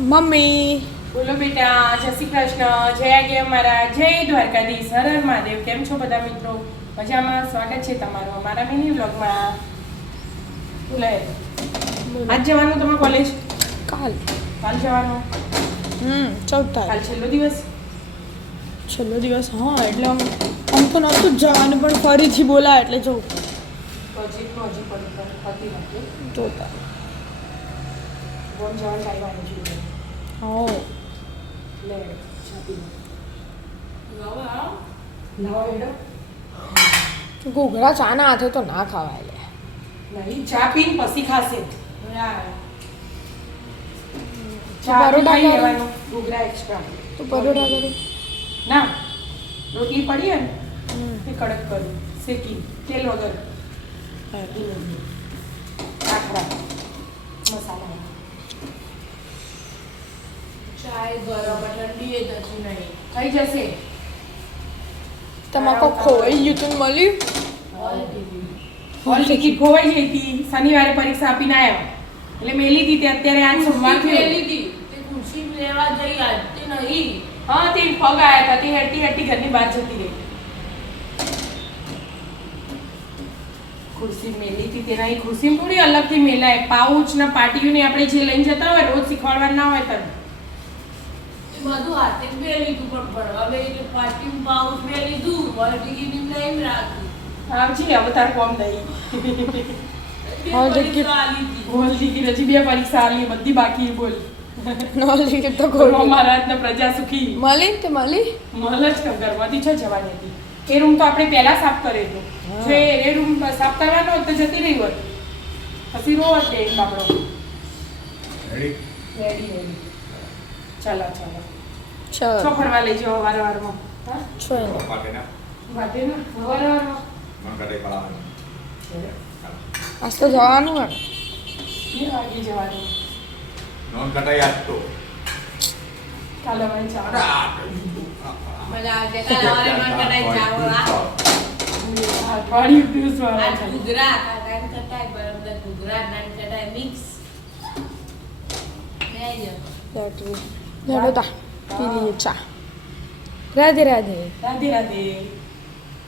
Mummy બોલો બેટા, જય શ્રી કૃષ્ણ, જય આજ્ઞા મારા, જય દ્વારકાધીશ, હર હર મહાદેવ. કેમ છો બધા મિત્રો? મજામાં? સ્વાગત છે તમારું અમારા મિની વ્લોગમાં. બોલે આજ જવાનું તમે કોલેજ? કાલ જવાનું? 14 તારીખ કાલ છેલ્લો દિવસ? છેલ્લો દિવસ. હા, એટલે આમ તો નહોતું જ જવાનું, પણ ફરીથી બોલા એટલે જવું પ્રોજેક્ટનો હજી પતી નથી. જોતા. બોલ જવાનું ટાઈમ આવી જોઈએ. હો લે છાપી લાવા બેડો. ઘૂઘરા ચાના હાથે તો ના ખવાય લે. નહીં, ચા પીને પછી ખાશે. પરોઠા ખાઈ ખાઈ લેવાનું, ઘૂઘરા એક્સ્ટ્રા. તો પરોઠા કરી ના, રોટલી પડી હોય ને એ કડક કરું, શેકી તેલ વગર. આખરા મસાલા ચાય ગરમ ઠંડી એ જતી નહીં. થઈ જશે. તમારે કોઈ ખોવાઈ ગયું તું મળ્યું? હોલ ટિકિટ ખોવાઈ ગઈ હતી. શનિવારે પરીક્ષા આપીને આવ્યા એટલે મેલી હતી. તે અત્યારે આજ સોમવાર થયો. તે ખુરશી લેવા જઈ આજથી નહીં. હા, તે પગ આવ્યા હતા. તે હેટી હેટી ઘરની બહાર જતી રહી. ખુરશી મેલી હતી. તેના એ ખુરશી થોડી અલગથી મેલાય. પાઉચ ના પાટીઓને આપણે જે લઈને જતા હોય રોજ શીખવાડવા ના હોય તને બધું હાથે જ બે લીધું, પણ ભણવા બે એટલે પાટી પાઉચ બે લીધું, હોલ ટિકિટ લઈને રાખી. આવજી હવે તાર કોમ નહીં. હોલ બે ટિકિટ. પરીક્ષા આલી હતી. હોલ ટિકિટ હજી 2 પરીક્ષા આલી, બધી બાકી. બોલ નોલી કે તો બોલો કોઈ મહારાજને પ્રજા સુખી. મળી તે મળી. મહલ જ ઘરમાંથી છો જવાની હતી. એ રૂમ તો આપણે પહેલા સાફ કર્યો હતો. જો એ રૂમ સાફ કરવાનો હોત તો જતી રહી હોત. પછી રોવત બે બાપડો. રેડી ચાલો ચાલો. ચાલ છો ફરવા લઈ જાઓ વારવારમાં. હા છો એને વાટે ને વારવારમાં આજ તો જવાનું હોય 2 વાગે જવાનું. નોન કટાઈ આપતો કાલે મને ચાલો. મજા આવશે. કાલે સવારે મન કટાઈ જાવ. અઠવાડિયું દિવસ વાળા આ છે. ઘૂઘરા નાન કટાઈ બરાબર, ઘૂઘરા નાન કટાઈ મિક્સ. લઈ લેટરી લેડો તા પી લઈએ ચા. રાધે રાધે. રાધે રાધે.